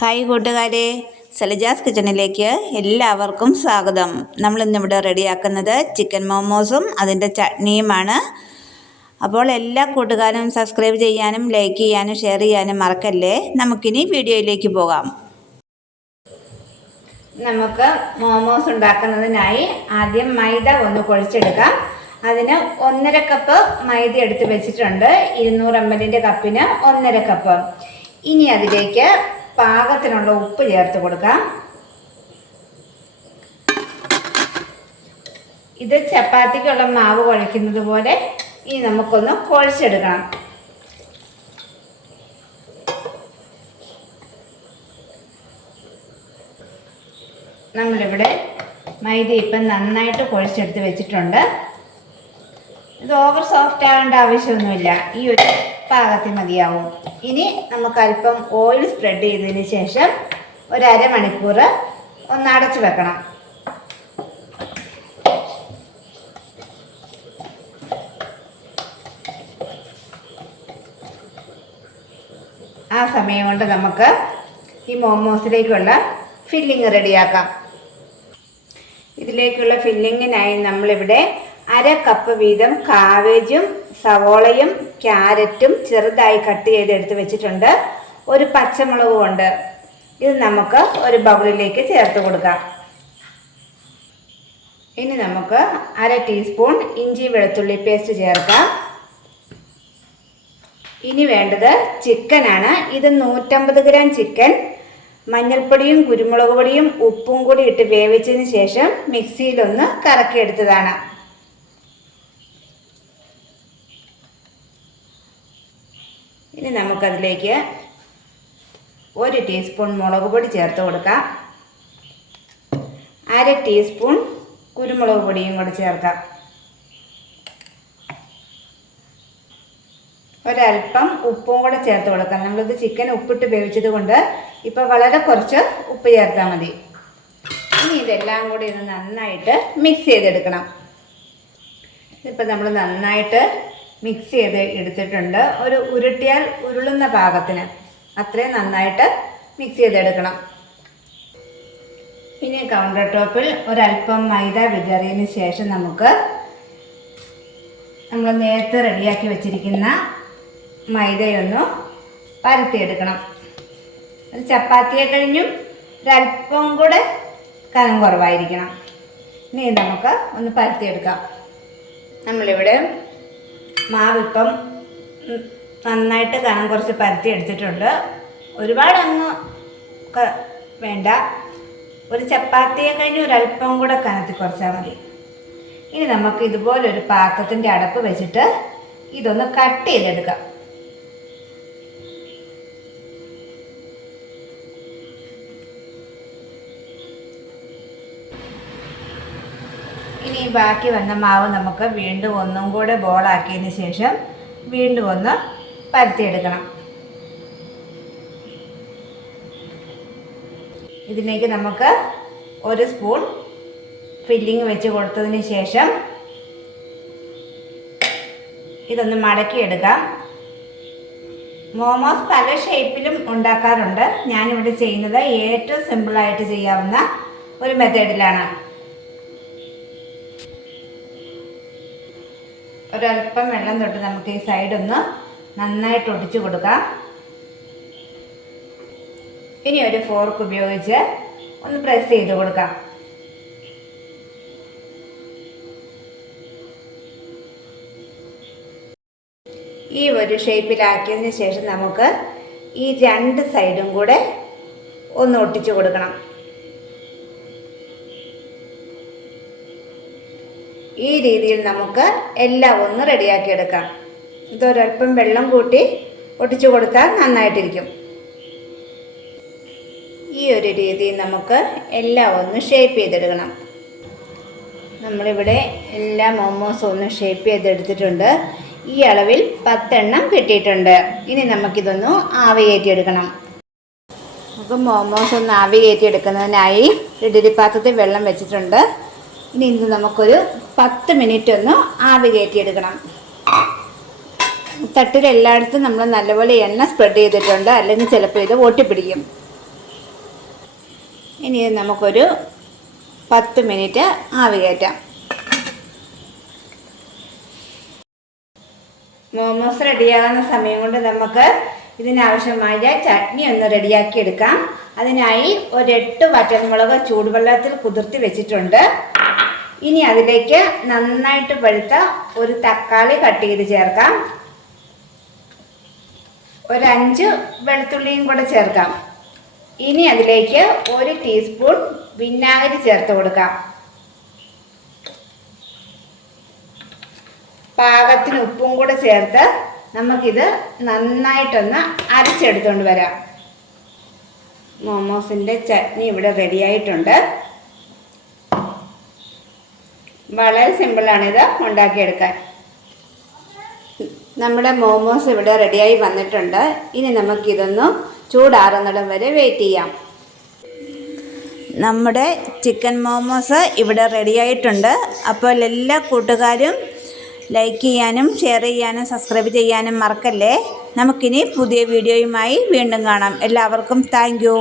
Hi കൂട്ടുകാരെ, സലജാസ് കിച്ചണിലേക്ക് എല്ലാവർക്കും സ്വാഗതം. നമ്മളിന്നിവിടെ റെഡിയാക്കുന്നത് ചിക്കൻ മോമോസും അതിൻ്റെ ചട്നിയുമാണ്. അപ്പോൾ എല്ലാ കൂട്ടുകാരും സബ്സ്ക്രൈബ് ചെയ്യാനും ലൈക്ക് ചെയ്യാനും ഷെയർ ചെയ്യാനും മറക്കല്ലേ. നമുക്കിനി വീഡിയോയിലേക്ക് പോകാം. നമുക്ക് മോമോസ് ഉണ്ടാക്കുന്നതിനായി ആദ്യം മൈദ ഒന്ന് കുഴച്ചെടുക്കാം. അതിന് 1.5 കപ്പ് മൈദ എടുത്ത് വെച്ചിട്ടുണ്ട്. 200 ml കപ്പിന് 1.5 കപ്പ്. ഇനി അതിലേക്ക് പാകത്തിനുള്ള ഉപ്പ് ചേർത്ത് കൊടുക്കാം. ഇത് ചപ്പാത്തിക്കുള്ള മാവ് കുഴയ്ക്കുന്നത് പോലെ ഇനി നമുക്കൊന്ന് കുഴച്ചെടുക്കണം. നമ്മളിവിടെ മൈദ ഇപ്പം നന്നായിട്ട് കുഴച്ചെടുത്ത് വെച്ചിട്ടുണ്ട്. ഇത് ഓവർ സോഫ്റ്റ് ആകേണ്ട ആവശ്യമൊന്നുമില്ല, ഈ ഒരു പാകത്തിൽ മതിയാവും. ഇനി നമുക്ക് അല്പം ഓയിൽ സ്പ്രെഡ് ചെയ്തതിന് ശേഷം ഒരു അരമണിക്കൂർ ഒന്ന് അടച്ചു വെക്കണം. ആ സമയം കൊണ്ട് നമുക്ക് ഈ മോമോസിലേക്കുള്ള ഫില്ലിങ് റെഡിയാക്കാം. ഇതിലേക്കുള്ള ഫില്ലിങ്ങിനായി നമ്മളിവിടെ 1/2 കപ്പ് വീതം കാവേജും സവോളയും ക്യാരറ്റും ചെറുതായി കട്ട് ചെയ്തെടുത്ത് വെച്ചിട്ടുണ്ട്. ഒരു പച്ചമുളകും ഉണ്ട്. ഇത് നമുക്ക് ഒരു ബൗളിലേക്ക് ചേർത്ത് കൊടുക്കാം. ഇനി നമുക്ക് 1/2 ടീസ്പൂൺ ഇഞ്ചി വെളുത്തുള്ളി പേസ്റ്റ് ചേർക്കാം. ഇനി വേണ്ടത് ചിക്കനാണ്. ഇത് 150 ഗ്രാം ചിക്കൻ മഞ്ഞൾപ്പൊടിയും കുരുമുളക് പൊടിയും ഉപ്പും കൂടി ഇട്ട് വേവിച്ചതിന് ശേഷം മിക്സിയിലൊന്ന് കറക്കിയെടുത്തതാണ്. ഇനി നമുക്കതിലേക്ക് 1 ടീസ്പൂൺ മുളക് പൊടി ചേർത്ത് കൊടുക്കാം. 1/2 ടീസ്പൂൺ കുരുമുളക് പൊടിയും കൂടി ചേർക്കാം. ഒരൽപ്പം ഉപ്പും കൂടെ ചേർത്ത് കൊടുക്കാം. നമ്മളിത് ചിക്കൻ ഉപ്പിട്ട് വേവിച്ചത് കൊണ്ട് ഇപ്പോൾ വളരെ കുറച്ച് ഉപ്പ് ചേർത്താൽ മതി. ഇനി ഇതെല്ലാം കൂടി ഒന്ന് നന്നായിട്ട് മിക്സ് ചെയ്തെടുക്കണം. ഇതിപ്പോൾ നമ്മൾ നന്നായിട്ട് മിക്സ് ചെയ്ത് എടുത്തിട്ടുണ്ട്. ഒരു ഉരുട്ടിയാൽ ഉരുളുന്ന പാകത്തിന് അത്രയും നന്നായിട്ട് മിക്സ് ചെയ്തെടുക്കണം. ഇനി കൗണ്ടർ ടോപ്പിൽ ഒരല്പം മൈദ വിതറിയതിന് ശേഷം നമ്മൾ നേരത്തെ റെഡിയാക്കി വെച്ചിരിക്കുന്ന മൈദയൊന്ന് പരത്തിയെടുക്കണം. അത് ചപ്പാത്തിയെ കഴിഞ്ഞും ഒരല്പം കൂടെ കനം കുറവായിരിക്കണം. ഇനി നമുക്ക് ഒന്ന് പരത്തിയെടുക്കാം. നമ്മളിവിടെ മാവിപ്പം നന്നായിട്ട് കനം കുറച്ച് പരത്തി എടുത്തിട്ടുണ്ട്. ഒരുപാടൊന്നും വേണ്ട, ഒരു ചപ്പാത്തിയെ കഴിഞ്ഞ് ഒരല്പം കൂടെ കനത്തി കുറച്ചാൽ മതി. ഇനി നമുക്ക് ഇതുപോലൊരു പാത്രത്തിൻ്റെ അടപ്പ് വെച്ചിട്ട് ഇതൊന്ന് കട്ട് ചെയ്തെടുക്കാം. ഇനി ബാക്കി വന്ന മാവ് നമുക്ക് വീണ്ടും ഒന്നും കൂടെ ബോളാക്കിയതിന് ശേഷം വീണ്ടും ഒന്ന് പരത്തിയെടുക്കണം. ഇതിലേക്ക് നമുക്ക് 1 സ്പൂൺ ഫില്ലിങ് വെച്ച് കൊടുത്തതിന് ശേഷം ഇതൊന്ന് മടക്കിയെടുക്കാം. മോമോസ് പല ഷേപ്പിലും ഉണ്ടാക്കാറുണ്ട്. ഞാനിവിടെ ചെയ്യുന്നത് ഏറ്റവും സിമ്പിളായിട്ട് ചെയ്യാവുന്ന ഒരു മെത്തേഡിലാണ്. ഒരല്പം വെള്ളം തൊട്ട് നമുക്ക് ഈ സൈഡൊന്ന് നന്നായിട്ട് ഒടിച്ചു കൊടുക്കാം. ഇനി ഒരു ഫോർക്ക് ഉപയോഗിച്ച് ഒന്ന് പ്രസ് ചെയ്ത് കൊടുക്കാം. ഈ ഒരു ഷേപ്പിലാക്കിയതിന് ശേഷം നമുക്ക് ഈ 2 സൈഡും കൂടെ ഒന്ന് ഒട്ടിച്ചു കൊടുക്കണം. ഈ രീതിയിൽ നമുക്ക് എല്ലാം ഒന്ന് റെഡിയാക്കിയെടുക്കാം. ഇതൊരല്പം വെള്ളം കൂട്ടി ഒട്ടിച്ചു കൊടുത്താൽ നന്നായിട്ടിരിക്കും. ഈ ഒരു രീതിയിൽ നമുക്ക് എല്ലാം ഒന്ന് ഷേപ്പ് ചെയ്തെടുക്കണം. നമ്മളിവിടെ എല്ലാ മോമോസും ഒന്ന് ഷേപ്പ് ചെയ്തെടുത്തിട്ടുണ്ട്. ഈ അളവിൽ 10 എണ്ണം കിട്ടിയിട്ടുണ്ട്. ഇനി നമുക്കിതൊന്ന് ആവി കയറ്റിയെടുക്കണം. നമുക്ക് മോമോസ് ഒന്ന് ആവി കയറ്റിയെടുക്കുന്നതിനായി ഇഡ്ഡലി പാത്രത്തിൽ വെള്ളം വെച്ചിട്ടുണ്ട്. ഇനി ഇത് നമുക്കൊരു 10 മിനിറ്റ് ഒന്ന് ആവി കയറ്റിയെടുക്കണം. തട്ടിൽ എല്ലായിടത്തും നമ്മൾ നല്ലപോലെ എണ്ണ സ്പ്രെഡ് ചെയ്തിട്ടുണ്ട്, അല്ലെങ്കിൽ ചിലപ്പോൾ ഇത് ഒട്ടിപ്പിടിക്കും. ഇനി ഇത് നമുക്കൊരു 10 മിനിറ്റ് ആവി കയറ്റാം. മോമോസ് റെഡിയാകുന്ന സമയം കൊണ്ട് നമുക്ക് ഇതിനാവശ്യമായ ചട്നി ഒന്ന് റെഡിയാക്കി എടുക്കാം. അതിനായി ഒരു 8 വറ്റൽമുളക് ചൂടുവെള്ളത്തിൽ കുതിർത്തി വെച്ചിട്ടുണ്ട്. ഇനി അതിലേക്ക് നന്നായിട്ട് പഴുത്ത ഒരു തക്കാളി കട്ട് ചെയ്ത് ചേർക്കാം. ഒരു 5 വെളുത്തുള്ളിയും കൂടെ ചേർക്കാം. ഇനി അതിലേക്ക് 1 ടീസ്പൂൺ വിനാഗിരി ചേർത്ത് കൊടുക്കാം. പാകത്തിന് ഉപ്പും കൂടെ ചേർത്ത് നമുക്കിത് നന്നായിട്ടൊന്ന് അരച്ചെടുത്തുകൊണ്ട് വരാം. മോമോസിൻ്റെ ചട്നി ഇവിടെ റെഡിയായിട്ടുണ്ട്. വളരെ സിമ്പിളാണിത് ഉണ്ടാക്കിയെടുക്കാൻ. നമ്മുടെ മോമോസ് ഇവിടെ റെഡിയായി വന്നിട്ടുണ്ട്. ഇനി നമുക്കിതൊന്ന് ചൂടാറുന്നിടം വരെ വെയിറ്റ് ചെയ്യാം. നമ്മുടെ ചിക്കൻ മോമോസ് ഇവിടെ റെഡിയായിട്ടുണ്ട്. അപ്പോൾ എല്ലാ കൂട്ടുകാരും ലൈക്ക് ചെയ്യാനും ഷെയർ ചെയ്യാനും സബ്സ്ക്രൈബ് ചെയ്യാനും മറക്കല്ലേ. നമുക്കിനി പുതിയ വീഡിയോയുമായി വീണ്ടും കാണാം. എല്ലാവർക്കും താങ്ക് യു.